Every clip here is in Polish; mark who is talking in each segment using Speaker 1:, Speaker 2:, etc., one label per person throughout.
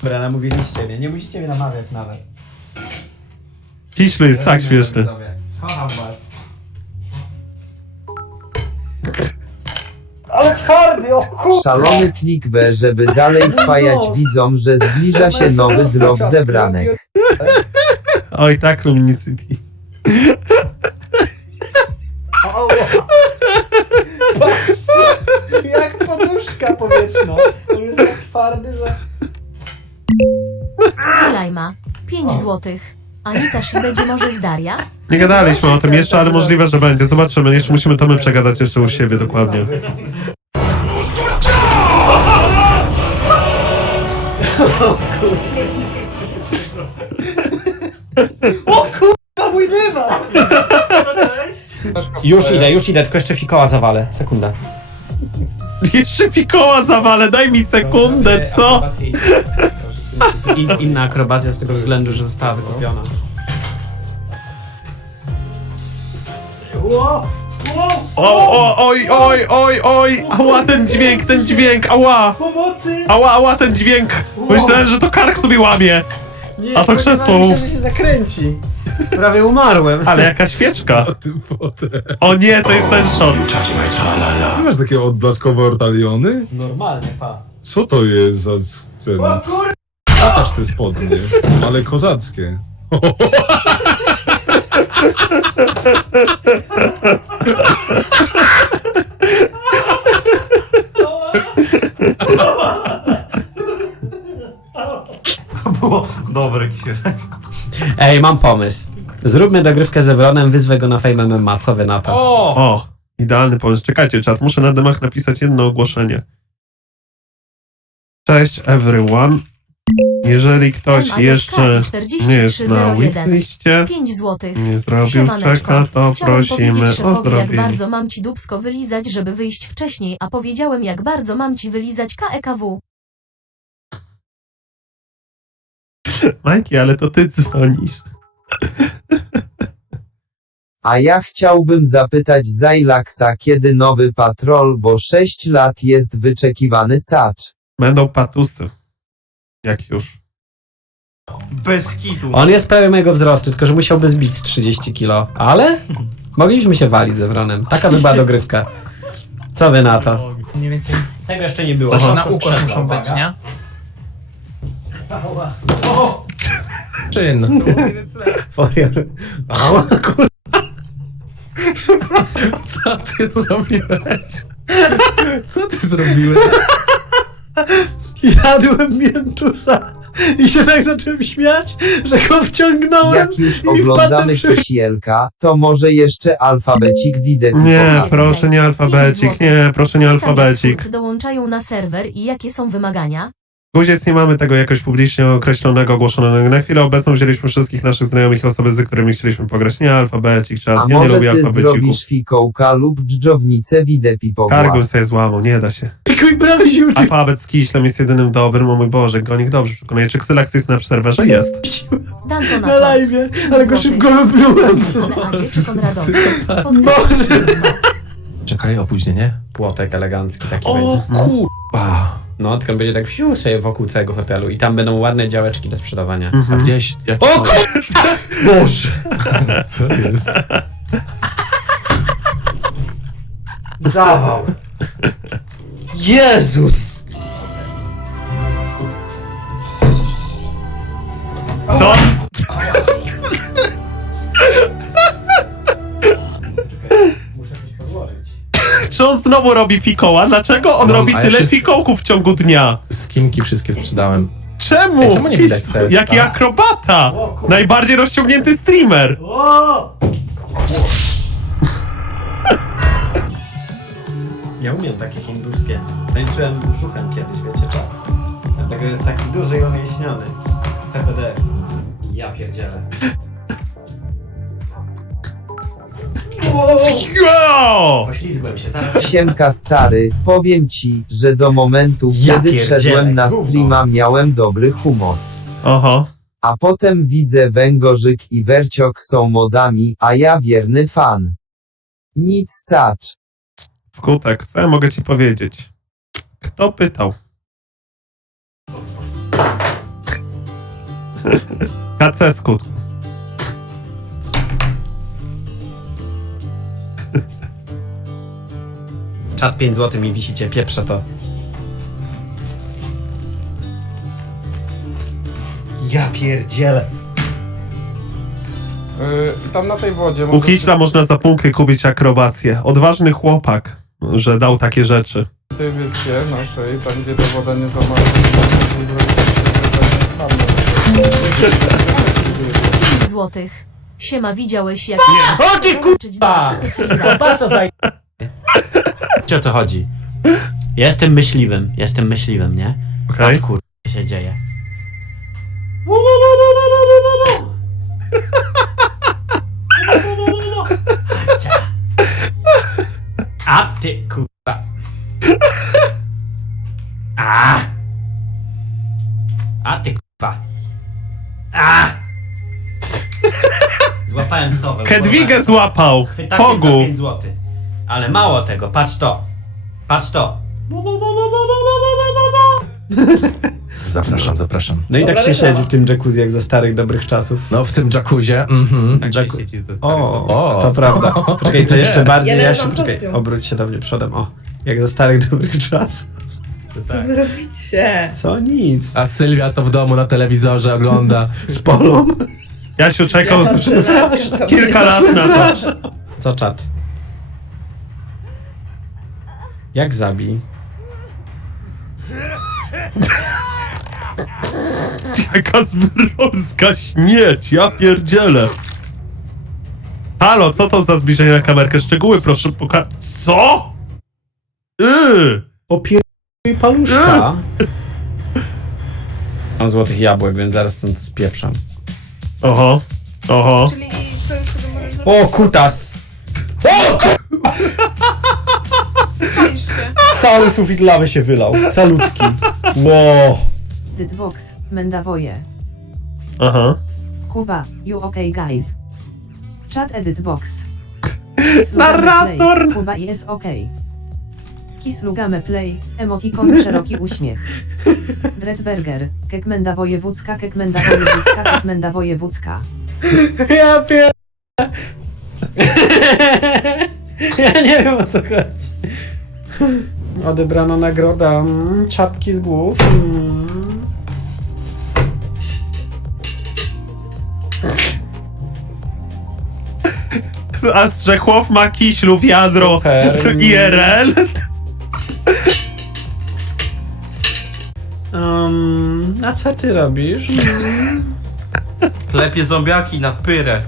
Speaker 1: Dobra, namówiliście mnie, nie musicie mnie namawiać nawet.
Speaker 2: Kiślu jest tak śmieszny.
Speaker 1: Kocham was. Ale twardy, o kur...
Speaker 3: Szalony clickbait, żeby dalej wpajać widzom, że zbliża się nowy drop zebranek.
Speaker 2: Oj, tak, Luminicity.
Speaker 1: Patrzcie, jak poduszka powietrzna. On jest tak twardy, że...
Speaker 4: Lajma. 5 złotych. Anita Szybedzi możesz Daria?
Speaker 2: Nie gadaliśmy o tym jeszcze, ale możliwe, że będzie. Zobaczymy. Jeszcze musimy to my przegadać jeszcze u siebie dokładnie.
Speaker 1: O kurwa, mój dywan! Już idę, tylko jeszcze fikoła zawalę. Sekunda.
Speaker 2: Jeszcze fikoła zawalę, daj mi sekundę, co?
Speaker 1: Inna akrobacja z tego względu, że została wykupiona.
Speaker 2: Oj, ała ten dźwięk, ała!
Speaker 1: Pomocy!
Speaker 2: Ała, ten dźwięk! Myślałem, że to kark sobie łamie.
Speaker 1: Nie,
Speaker 2: A to krzesło.
Speaker 1: spodziewałem się, że się zakręci. Prawie umarłem.
Speaker 2: Ale jaka świeczka.
Speaker 5: A ty wodę.
Speaker 2: O nie, to jest ten shot.
Speaker 5: Ty masz takie odblaskowe ortaliony?
Speaker 1: Normalnie, pa.
Speaker 5: Co to jest za scena?
Speaker 1: kur...
Speaker 5: Aż te spodnie, ale kozackie.
Speaker 6: To było dobre, Kisielek.
Speaker 1: Ej, mam pomysł. Zróbmy dogrywkę z Evronem, wyzwę go na Fame MMA, co wy na to?
Speaker 2: O, idealny pomysł. Czekajcie, czat, muszę na dymach napisać jedno ogłoszenie. Cześć everyone. Jeżeli ktoś jeszcze nie jest na wishliście,
Speaker 4: 5 złotych.
Speaker 2: nie zrobił
Speaker 4: Siemaneczko.
Speaker 2: czeka, to
Speaker 4: Chciałam
Speaker 2: prosimy
Speaker 4: powiedzieć
Speaker 2: o
Speaker 4: szefowi, jak
Speaker 2: zrobienie.
Speaker 4: bardzo mam ci dupsko wylizać, żeby wyjść wcześniej, a powiedziałem, jak bardzo mam ci wylizać KEKW.
Speaker 2: Majki, ale to ty dzwonisz.
Speaker 3: A ja chciałbym zapytać Zajlaksa, kiedy nowy patrol, bo 6 lat jest wyczekiwany sacz.
Speaker 2: Będą patusy. Jak już.
Speaker 6: Bez kitu.
Speaker 1: On jest prawie mojego wzrostu, tylko że musiałby zbić z 30 kilo. Ale mogliśmy się walić z Evronem. Taka by była dogrywka. Co wy na to?
Speaker 7: Mniej więcej
Speaker 1: Tego jeszcze nie było.
Speaker 7: na układ muszą być, nie?
Speaker 6: Czyn.
Speaker 1: Warrior. Ała, kur...
Speaker 6: Co ty zrobiłeś? Co ty zrobiłeś?
Speaker 1: Jadłem miętusa i się tak zacząłem śmiać, że go wciągnąłem.
Speaker 3: Jak już
Speaker 1: i mi wpadłem
Speaker 3: oglądamy
Speaker 1: przy...
Speaker 3: Kisielka, to może jeszcze alfabecik widać.
Speaker 2: Nie, proszę nie alfabecik, nie, proszę nie alfabecik.
Speaker 4: Jak dołączają na serwer i jakie są wymagania?
Speaker 2: Guziec, nie mamy tego jakoś publicznie określonego, ogłoszonego. Na chwilę obecną wzięliśmy wszystkich naszych znajomych i osoby, z którymi chcieliśmy pograć. Nie alfabecik,
Speaker 3: A
Speaker 2: czat, ja nie
Speaker 3: może
Speaker 2: lubię
Speaker 3: ty
Speaker 2: alfabecików.
Speaker 3: zrobisz fikołka lub dżdżownicę widepi po
Speaker 2: Kargul sobie złamał, nie da się.
Speaker 1: Pikuj prawie się uczy.
Speaker 2: Alfabet z kiślem jest jedynym dobrym, o mój Boże, Gonik dobrze przekonuje. Czy Xylax jest na serwerze? Jest.
Speaker 4: Danto
Speaker 1: Na
Speaker 4: na to.
Speaker 1: live'ie, ale go szybko wyplułem.
Speaker 4: Ale Adzie czy Konradowi?
Speaker 1: Boże.
Speaker 6: Czekaj, opóźnienie.
Speaker 1: Płotek elegancki taki
Speaker 6: O
Speaker 1: będzie.
Speaker 6: kurwa.
Speaker 1: No, tylko on będzie tak wsił sobie wokół całego hotelu i tam będą ładne działeczki do sprzedawania.
Speaker 6: A gdzieś... Jak...
Speaker 1: O kurwa! Boże!
Speaker 6: Co jest?
Speaker 1: Zawał! Jezus!
Speaker 2: Co?
Speaker 1: Muszę coś podłożyć.
Speaker 2: Czy on znowu robi fikoła? Dlaczego on robi
Speaker 6: a
Speaker 2: tyle
Speaker 6: jeszcze-
Speaker 2: fikołków w ciągu dnia?
Speaker 6: Skimki wszystkie sprzedałem.
Speaker 2: Czemu?
Speaker 6: Ej, czemu nie widać
Speaker 2: Kiś-
Speaker 6: CS?
Speaker 2: Jaki akrobata!
Speaker 1: O, kurwa.
Speaker 2: Najbardziej rozciągnięty streamer!
Speaker 1: O! Ja umiem takie hinduskie. Tańczyłem brzuchem kiedyś, wiecie co? Dlatego jest taki duży i umięśniony. PPD. Ja pierdzielę.
Speaker 2: Yo!
Speaker 1: Poślizgłem się, zaraz...
Speaker 3: Siemka stary, powiem ci, że do momentu,
Speaker 1: Ja
Speaker 3: kiedy
Speaker 1: pierdzielę,
Speaker 3: wszedłem na
Speaker 1: gówno.
Speaker 3: streama, miałem dobry humor.
Speaker 2: Oho.
Speaker 3: A potem widzę Węgorzyk i Werciok są modami, a ja wierny fan. Nic sacz.
Speaker 2: Skutek, co ja mogę ci powiedzieć? Kto pytał? KC skut.
Speaker 1: Czat 5 zł mi wisicie, pieprze to. Ja pierdzielę.
Speaker 7: Tam na tej wodzie
Speaker 2: U Kiśla można za punkty kupić akrobację. Odważny chłopak, że dał takie rzeczy.
Speaker 7: na tej wyspie naszej, tam gdzie ta woda nie zamarza.
Speaker 4: 5 złotych. Siema, widziałeś jak...
Speaker 1: O ty kurwa! Wiecie o co chodzi? Jestem myśliwym, nie?
Speaker 2: Okej.
Speaker 1: Patrz kurwa, co się dzieje. A ty kurwa. A ty kurwa. Złapałem sowę.
Speaker 2: Hedwigę złapał!
Speaker 1: Chwytakiem za
Speaker 2: Pogu!
Speaker 1: 5 zł. Ale mało tego, patrz to. Patrz to.
Speaker 6: Zapraszam, zapraszam.
Speaker 1: No i tak się siedzi w tym jacuzzi jak za starych dobrych czasów.
Speaker 6: No w tym jacuzzie, mhm.
Speaker 1: O,
Speaker 6: O.
Speaker 1: to prawda. Poczekaj, to jeszcze bardziej
Speaker 8: Ja
Speaker 1: Jasiu,
Speaker 8: mam
Speaker 1: poczekaj,
Speaker 8: kostium.
Speaker 1: obróć się do mnie przodem, o. Jak za starych dobrych czasów.
Speaker 8: Co wy robicie?
Speaker 1: Co? Nic.
Speaker 6: A Sylwia to w domu na telewizorze ogląda.
Speaker 1: Z polą.
Speaker 2: Jasiu czekał
Speaker 8: Patrzę na zdjęcia.
Speaker 2: kilka lat na to.
Speaker 1: Co czat? Jak zabij?
Speaker 2: Jaka zbrojska śmieć, ja pierdzielę. Halo, co to za zbliżenie na kamerkę? Szczegóły proszę pokazać. Co?
Speaker 1: Opier... paluszka. Mam złotych jabłek, więc zaraz stąd spieprzam.
Speaker 2: Oho, oho.
Speaker 8: Czyli co już sobie możesz zrobić?
Speaker 1: O, kutas!
Speaker 8: Spalisz się.
Speaker 1: Cały sufit lawy się wylał. Calutki. Wow.
Speaker 9: Editbox, Mendawoje.
Speaker 2: Aha.
Speaker 9: Kuba, you okay guys? Chat Editbox.
Speaker 2: Narrator!
Speaker 9: Play. Kuba is okay. Kislugame play, emotikon szeroki uśmiech. Dreadberger, kekmenda wojewódzka, kekmenda wojewódzka, kekmenda wojewódzka.
Speaker 1: Ja pier... Ja nie wiem o co chodzi. Odebrano nagroda. Czapki z głów.
Speaker 2: A że chłop ma kiślu wiadro
Speaker 1: Super.
Speaker 2: IRL?
Speaker 1: A co ty robisz?
Speaker 10: Klepie zombiaki na pyrę.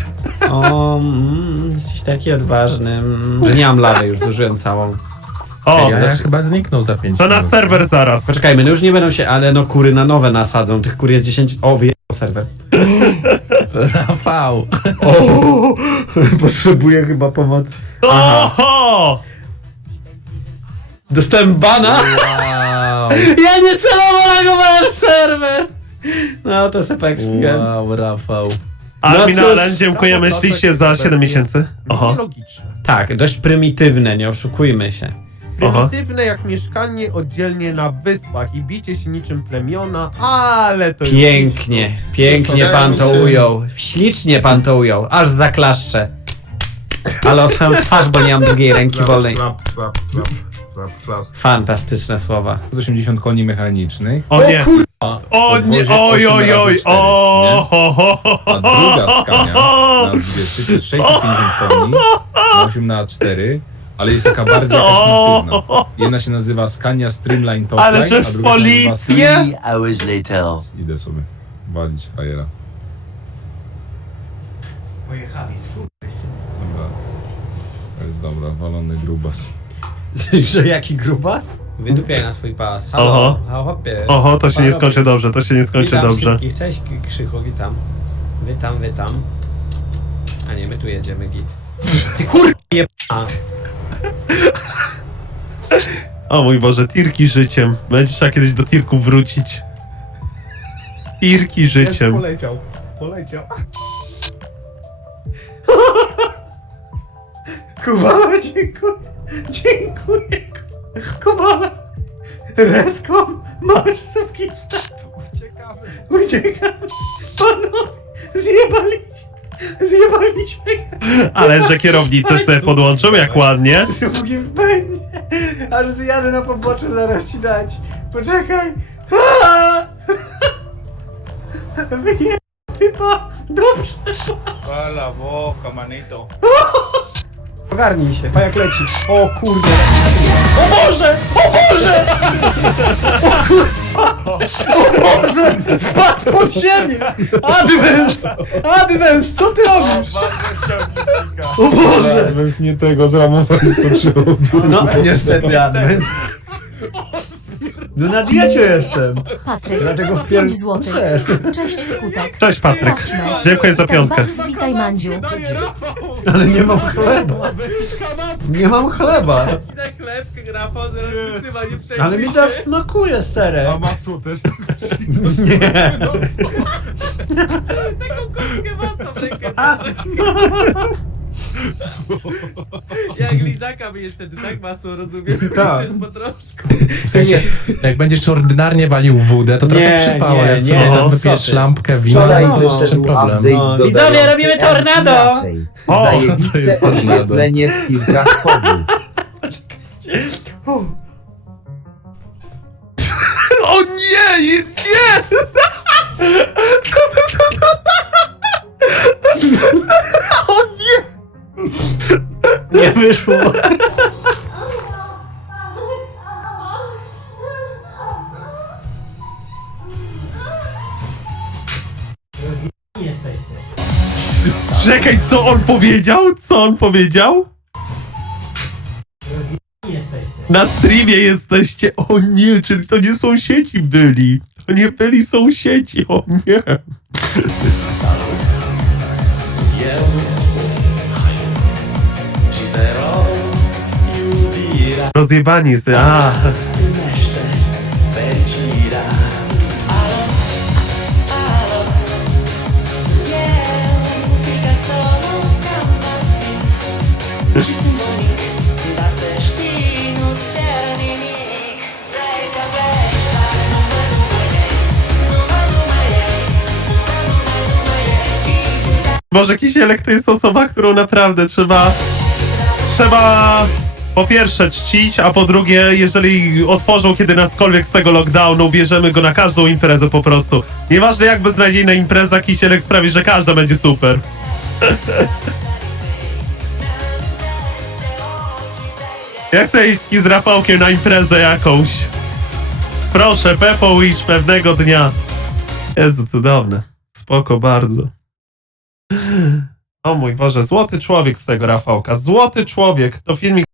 Speaker 1: Jesteś taki odważny. Że nie mam lawy, już zużyłem całą.
Speaker 2: O,
Speaker 6: Ja chyba zniknął za 5
Speaker 2: to na
Speaker 6: minut.
Speaker 2: serwer zaraz.
Speaker 1: Poczekajmy, no już nie będą się, ale no kury na nowe nasadzą. Tych kur jest 10. O, wyjechał serwer.
Speaker 6: Rafał.
Speaker 1: O, potrzebuję chyba pomocy.
Speaker 2: Oho!
Speaker 1: Dostałem bana?
Speaker 6: Wow.
Speaker 1: Ja nie celowo lagowałem serwer! No to sepek spiłem.
Speaker 6: Wow, Rafał.
Speaker 2: Adminalen, dziękujemy ślicznie za 7 miesięcy. Oho.
Speaker 11: Logiczne.
Speaker 1: Tak, dość prymitywne, nie oszukujmy się.
Speaker 11: Prymitywne jak mieszkanie oddzielnie na wyspach i bicie się niczym plemiona, ale to
Speaker 1: Pięknie, pięknie pan to ujął. Ślicznie pan to ujął, aż zaklaszczę. Ale o swoją twarz, bo nie mam drugiej ręki wolnej. Fantastyczne słowa.
Speaker 5: 80 koni mechanicznych,
Speaker 2: O nie. O nie,
Speaker 5: Podwozie
Speaker 2: oj,
Speaker 5: 8
Speaker 2: oj, oj,
Speaker 5: razy 4,
Speaker 2: o, ho, ho, ho,
Speaker 5: a druga skania na 20 to jest 650 koni, na 8 na 4, ale jest taka bardziej jakaś masywna. Jedna się nazywa Scania Streamline Topline,
Speaker 2: Ale że
Speaker 5: a
Speaker 2: w
Speaker 5: druga się nazywa
Speaker 2: policję?
Speaker 5: Idę sobie walić fajera.
Speaker 1: Pojechali z
Speaker 5: Dobra. To jest dobra, walony grubas.
Speaker 1: Że jaki grubas? Wydupiaj na swój pas. Halo,
Speaker 2: Oho.
Speaker 1: hopie.
Speaker 2: Oho, to się nie skończy dobrze, to się nie skończy
Speaker 1: Witam
Speaker 2: dobrze.
Speaker 1: wszystkich, cześć Krzychu, witam. Witam. A nie, my tu jedziemy, git. Ty kur... jeba.
Speaker 2: O mój Boże, tirki życiem. Będzie trzeba kiedyś do tirku wrócić. Tirki życiem.
Speaker 11: poleciał.
Speaker 1: Kubala, dziękuję. Kubala. Reską, masz sobie. Uciekamy. Zjebaliśmy
Speaker 2: Ale że kierownicę sobie podłączył, jak ładnie.
Speaker 1: z Bugiem będzie. Aż zjadę na pobocze, zaraz ci dać. Poczekaj. Aaa! Wyje... typa. Dobrze.
Speaker 10: Pala boca, manito.
Speaker 1: Ogarnij się, pajak leci. O kurde. O Boże! O Boże! O kurwa! O Boże! Wpadł pod ziemię! Advance! Advance, co ty robisz? O Boże!
Speaker 5: Bez nie tego zramowali, co trzeba było.
Speaker 1: No niestety Advance. No na diecie jestem.
Speaker 4: Patryk,
Speaker 1: Dlatego
Speaker 4: 5
Speaker 1: wpier...
Speaker 4: złotych.
Speaker 1: Ser.
Speaker 4: Cześć skutek.
Speaker 2: Cześć Patryk.
Speaker 4: Jasne.
Speaker 2: Dziękuję za piątkę.
Speaker 4: Bardzo witaj Mandziu.
Speaker 1: Ale nie mam chleba. Nie mam chleba.
Speaker 6: Na chlebkę, Rafał, zaraz wysyła, nie przejmuj
Speaker 1: Ale mi tak smakuje serem.
Speaker 5: A masło też tak
Speaker 1: Nie.
Speaker 6: taką kostkę masła w rękę. Jak lizaka myjesz wtedy, tak masło, rozumiem?
Speaker 1: Tak.
Speaker 6: Po troszku. W sensie, jak będziesz ordynarnie walił wódę, to trochę
Speaker 1: Nie,
Speaker 6: przypał,
Speaker 1: nie,
Speaker 6: jak
Speaker 1: nie,
Speaker 6: sobie
Speaker 1: no,
Speaker 6: tam
Speaker 1: co
Speaker 6: wypijesz
Speaker 1: ty.
Speaker 6: lampkę wina,
Speaker 3: Wczoraj
Speaker 6: to jest czym
Speaker 3: wyszedł
Speaker 6: problem.
Speaker 3: update
Speaker 1: No.
Speaker 3: dodający
Speaker 1: Widzowie, robimy tornado!
Speaker 3: inaczej.
Speaker 2: O,
Speaker 6: to
Speaker 3: Zajebiste
Speaker 6: jest tornado.
Speaker 3: oświetlenie w kilkach podów.
Speaker 2: O nie, nie! O nie!
Speaker 1: Nie wyszło.
Speaker 2: Czekaj, co on powiedział? Co on powiedział? Na streamie jesteście. O nie, czyli to nie sąsiedzi byli. To nie byli sąsiedzi, o nie. Rozjebani jest. A. Boże, Kisielek to jest osoba, którą naprawdę trzeba po pierwsze czcić, a po drugie, jeżeli otworzą kiedy naskolwiek z tego lockdownu, bierzemy go na każdą imprezę po prostu. Nieważne jak beznadziejna impreza, Kisielek sprawi, że każda będzie super. Ja chcę iść z Rafałkiem na imprezę jakąś. Proszę, Pepo iść pewnego dnia. Jezu, cudowne. Spoko bardzo. O mój Boże, złoty człowiek z tego Rafałka. Złoty człowiek. To filmik